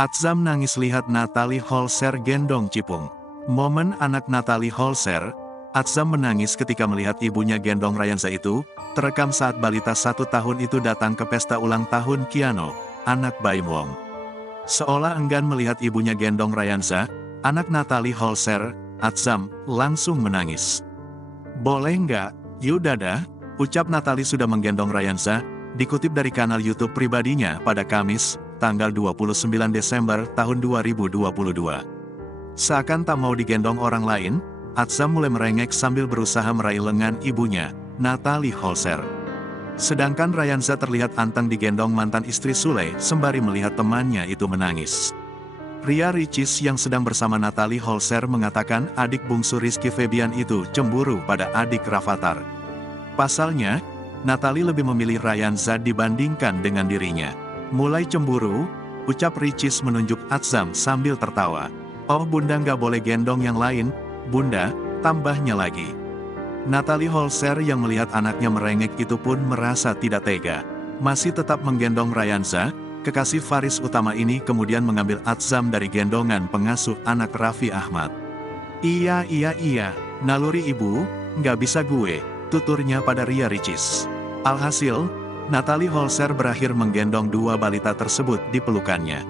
Atzam nangis lihat Natalie Holzer gendong Cipung. Momen anak Natalie Holzer, Atzam menangis ketika melihat ibunya gendong Ryanza itu, terekam saat balita 1 tahun itu datang ke pesta ulang tahun Kiano, anak Baim Wong. Seolah enggan melihat ibunya gendong Ryanza, anak Natalie Holzer, Atzam langsung menangis. "Boleh nggak, yuk dadah," ucap Natalie sudah menggendong Ryanza, dikutip dari kanal YouTube pribadinya pada Kamis, tanggal 29 Desember tahun 2022. Seakan tak mau digendong orang lain, Atzam mulai merengek sambil berusaha meraih lengan ibunya, Natalie Holzer. Sedangkan Ryanza terlihat anteng digendong mantan istri Sule sembari melihat temannya itu menangis. Ria Ricis yang sedang bersama Natalie Holzer mengatakan adik bungsu Rizky Febian itu cemburu pada adik Rafathar. Pasalnya, Natalie lebih memilih Ryanza dibandingkan dengan dirinya. "Mulai cemburu," ucap Ricis menunjuk Atzam sambil tertawa. "Oh bunda nggak boleh gendong yang lain, bunda," tambahnya lagi. Natalie Holzer yang melihat anaknya merengek itu pun merasa tidak tega. Masih tetap menggendong Ryanza, kekasih Faris utama ini kemudian mengambil Atzam dari gendongan pengasuh anak Raffi Ahmad. Iya, naluri ibu, nggak bisa gue," tuturnya pada Ria Ricis. Alhasil, Natalie Holzer berakhir menggendong dua balita tersebut di pelukannya.